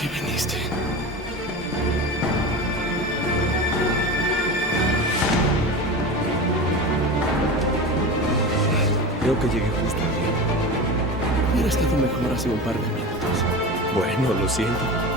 Sí viniste. Creo que llegué justo a tiempo. Hubiera estado mejor hace un par de minutos. Bueno, lo siento.